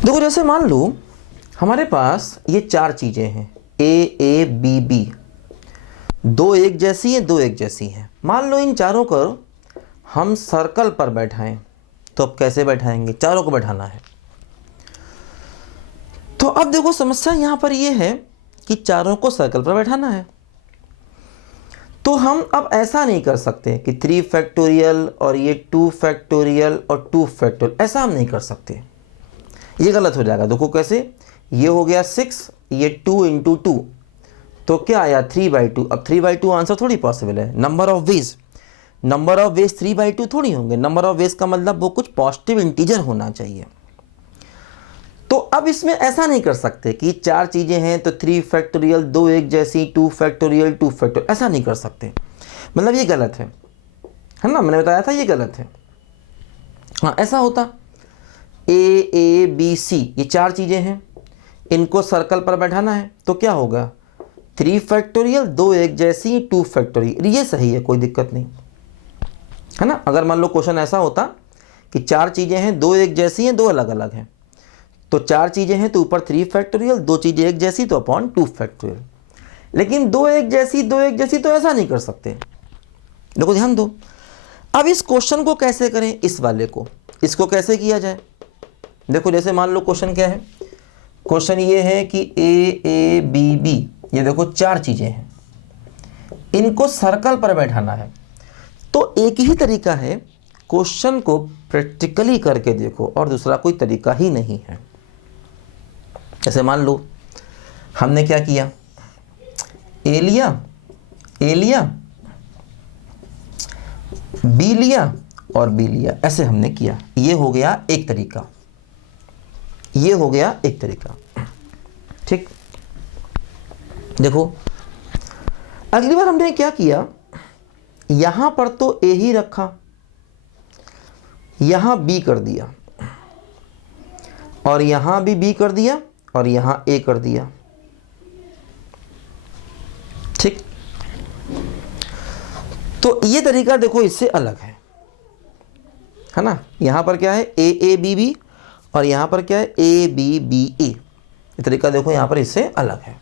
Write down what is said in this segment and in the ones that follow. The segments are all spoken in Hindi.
देखो जैसे मान लो हमारे पास ये चार चीज़ें हैं, ए बी बी, दो एक जैसी हैं, दो एक जैसी हैं। मान लो इन चारों को हम सर्कल पर बैठाएं, तो अब कैसे बैठाएंगे? चारों को बैठाना है। तो अब देखो समस्या यहाँ पर ये है कि चारों को सर्कल पर बैठाना है, तो हम अब ऐसा नहीं कर सकते कि 3 फैक्टोरियल और ये 2 फैक्टोरियल और 2 फैक्टोरियल, ऐसा हम नहीं कर सकते, ये गलत हो जाएगा। देखो कैसे, ये हो गया 6, ये 2 इंटू 2, तो क्या आया 3/2। अब 3/2 आंसर थोड़ी पॉसिबल है। नंबर ऑफ वेज 3/2 थोड़ी होंगे। नंबर ऑफ वेज का मतलब वो कुछ पॉजिटिव इंटीजर होना चाहिए। तो अब इसमें ऐसा नहीं कर सकते कि चार चीज़ें हैं तो 3 फैक्टोरियल, दो एक जैसी, 2 फैक्टोरियल, 2 फैक्टोरियल, ऐसा नहीं कर सकते। मतलब ये गलत है ना, मैंने बताया था ये गलत है। हाँ ऐसा होता, ए बी सी, ये चार चीज़ें हैं, इनको सर्कल पर बैठाना है, तो क्या होगा 3 फैक्टोरियल, दो एक जैसी, 2 फैक्टोरियल, ये सही है, कोई दिक्कत नहीं है ना। अगर मान लो क्वेश्चन ऐसा होता कि चार चीज़ें हैं, दो एक जैसी हैं, दो अलग अलग हैं, तो चार चीज़ें हैं तो ऊपर 3 फैक्टोरियल, दो चीज़ें एक जैसी तो अपॉन 2 फैक्टोरियल। लेकिन दो एक जैसी, दो एक जैसी, तो ऐसा नहीं कर सकते। देखो ध्यान दो, अब इस क्वेश्चन को कैसे करें, इस वाले को, इसको कैसे किया जाए। देखो जैसे मान लो क्वेश्चन क्या है, क्वेश्चन ये है कि ए बी बी, ये देखो चार चीज़ें हैं, इनको सर्कल पर बैठाना है। तो एक ही तरीका है, क्वेश्चन को प्रैक्टिकली करके देखो, और दूसरा कोई तरीका ही नहीं है। जैसे मान लो हमने क्या किया, ए लिया, बी लिया और बी लिया, ऐसे हमने किया। ये हो गया एक तरीका, ये हो गया एक तरीका, ठीक। देखो अगली बार हमने क्या किया, यहां पर तो ए ही रखा, यहां बी कर दिया, और यहां भी बी कर दिया, और यहां ए कर दिया, ठीक। तो ये तरीका देखो इससे अलग है ना। यहां पर क्या है, ए बी बी, और यहां पर क्या है, ए बी बी ए। ये तरीका देखो यहां पर इससे अलग है,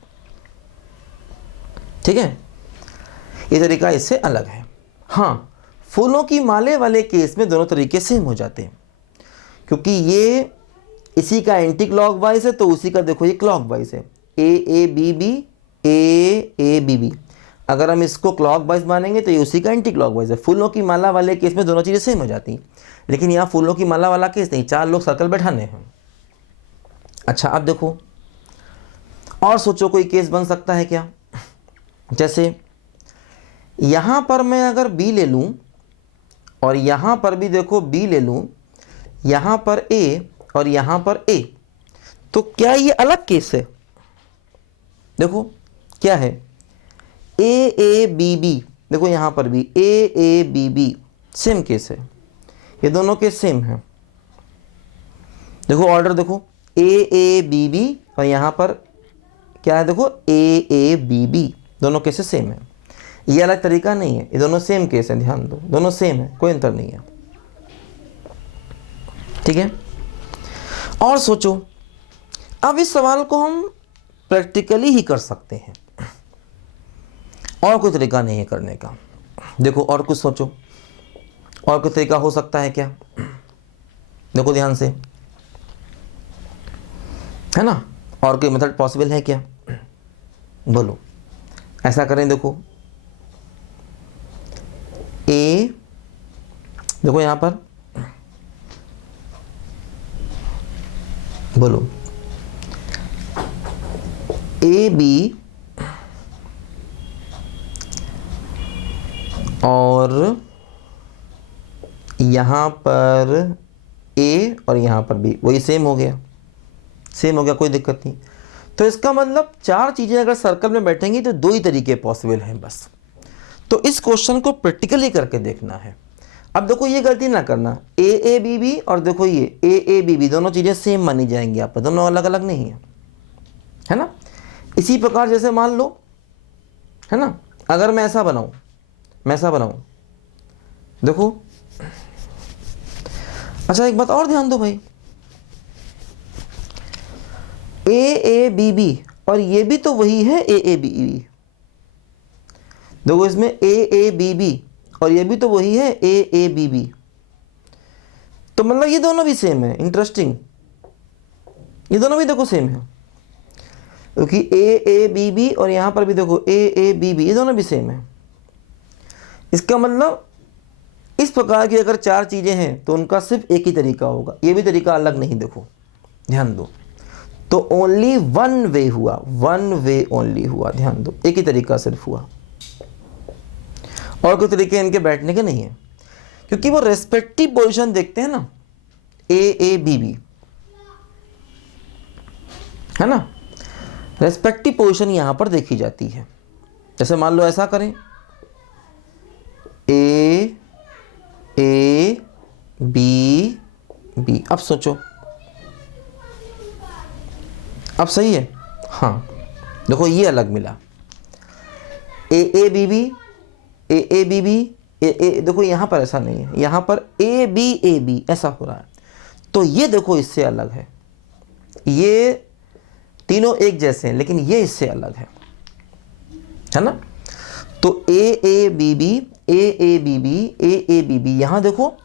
ठीक है, ये तरीका इससे अलग है। हाँ, फूलों की माले वाले केस में दोनों तरीके सेम हो जाते हैं, क्योंकि ये इसी का एंटी क्लॉकवाइज है, तो उसी का देखो ये क्लॉकवाइज है, A B B, A B B. अगर हम इसको क्लॉकवाइज मानेंगे तो ये उसी का एंटी क्लॉकवाइज है। फूलों की माला वाले केस में दोनों चीज़ें सेम हो जाती हैं, लेकिन यहाँ फूलों की माला वाला केस नहीं, चार लोग सर्कल बैठाने हैं। अच्छा अब देखो और सोचो, कोई केस बन सकता है क्या, जैसे यहाँ पर मैं अगर बी ले लूँ, और यहाँ पर भी देखो बी ले लूँ, यहाँ पर ए और यहाँ पर ए, तो क्या ये अलग केस है? देखो क्या है, ए बी बी, देखो यहाँ पर भी A B B, same case है, ये दोनों केस सेम है। देखो ऑर्डर देखो, ए बी बी, और यहाँ पर क्या है, देखो ए बी बी, दोनों केसेस सेम है। ये अलग तरीका नहीं है, ये दोनों सेम केस है, ध्यान दो, दोनों सेम है, कोई अंतर नहीं है, ठीक है। और सोचो, अब इस सवाल को हम प्रैक्टिकली ही कर सकते हैं, और कोई तरीका नहीं है करने का। देखो और कुछ सोचो, और कोई तरीका हो सकता है क्या? देखो ध्यान से, है ना, और कोई मेथड पॉसिबल है क्या? बोलो, ऐसा करें, देखो ए, देखो यहां पर, बोलो ए बी और यहां पर ए और यहां पर बी, वही सेम हो गया, सेम हो गया, कोई दिक्कत नहीं। तो इसका मतलब चार चीजें अगर सर्कल में बैठेंगी तो दो ही तरीके पॉसिबल हैं बस। तो इस क्वेश्चन को प्रैक्टिकली करके देखना है। अब देखो ये गलती ना करना, ए बी बी और देखो ये ए बी बी, दोनों चीज़ें सेम मानी जाएंगी, आप दोनों अलग अलग नहीं है ना। इसी प्रकार जैसे मान लो, है ना, अगर मैं ऐसा बनाऊं, देखो। अच्छा एक बात और ध्यान दो भाई, AABB और ये भी तो वही है AABB। देखो इसमें AABB और ये भी तो वही है AABB, तो मतलब ये दोनों भी सेम है। इंटरेस्टिंग, ये दोनों भी देखो सेम है, क्योंकि AABB और यहाँ पर भी देखो AABB, ये दोनों भी सेम है। इसका मतलब इस प्रकार की अगर चार चीज़ें हैं तो उनका सिर्फ एक ही तरीका होगा, ये भी तरीका अलग नहीं। देखो ध्यान दो, तो ओनली वन वे हुआ, वन वे ओनली हुआ, ध्यान दो, एक ही तरीका सिर्फ हुआ, और कोई तरीके इनके बैठने के नहीं है, क्योंकि वो रेस्पेक्टिव पोजीशन देखते हैं ना, AABB है ना, रेस्पेक्टिव पोजीशन यहां पर देखी जाती है। जैसे मान लो ऐसा करें, AABB, अब सोचो, अब सही है? हाँ, देखो ये अलग मिला, AABB, देखो यहाँ पर ऐसा नहीं है, यहाँ पर ABAB ऐसा हो रहा है, तो ये देखो इससे अलग है। ये तीनों एक जैसे हैं लेकिन ये इससे अलग है ना। तो AABB, यहाँ देखो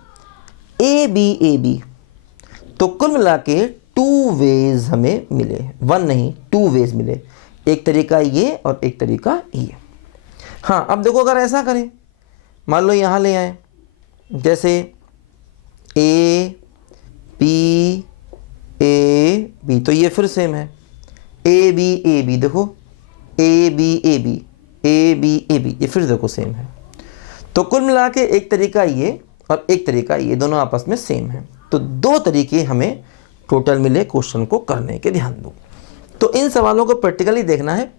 ABAB, तो कुल मिला के टू वेज हमें मिले, वन नहीं, टू वेज मिले, एक तरीका ये और एक तरीका ये। हाँ, अब देखो अगर ऐसा करें, मान लो यहाँ ले आए, जैसे ABAB, तो ये फिर सेम है, ABAB, देखो ABAB, ये फिर देखो सेम है। तो कुल मिला के एक तरीका ये और एक तरीका ये, दोनों आपस में सेम है। तो दो तरीके हमें टोटल मिले क्वेश्चन को करने के, ध्यान दो। तो इन सवालों को प्रैक्टिकली देखना है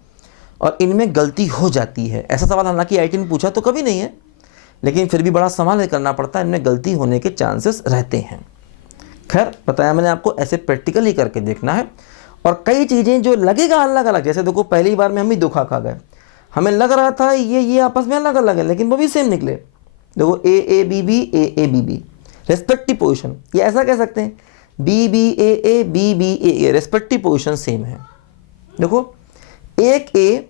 और इनमें गलती हो जाती है। ऐसा सवाल हालांकि IIT ने पूछा तो कभी नहीं है, लेकिन फिर भी बड़ा संभाल करना पड़ता है, इनमें गलती होने के चांसेस रहते हैं। खैर बताया मैंने आपको, ऐसे प्रैक्टिकली करके देखना है। और कई चीज़ें जो लगेगा अलग अलग, जैसे देखो पहली बार में हम ही धोखा खा गए, हमें लग रहा था ये आपस में अलग अलग है, लेकिन वो भी सेम निकले। देखो AABB, रेस्पेक्टिव पोजिशन, ये ऐसा कह सकते हैं BBAA, रेस्पेक्टिव पोजिशन सेम है। देखो एक A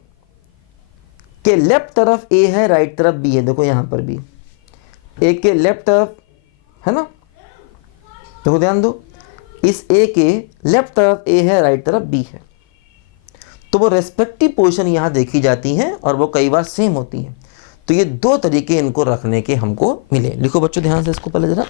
के लेफ्ट तरफ A है, राइट तरफ B है, देखो यहाँ पर भी A के लेफ्ट तरफ है ना, देखो ध्यान दो, इस A के लेफ्ट तरफ A है, राइट तरफ B है, तो वो रेस्पेक्टिव पोजीशन यहाँ देखी जाती हैं और वो कई बार सेम होती हैं। तो ये दो तरीके इनको रखने के हमको मिले। लिखो बच्चों ध्यान से इसको पहले जरा।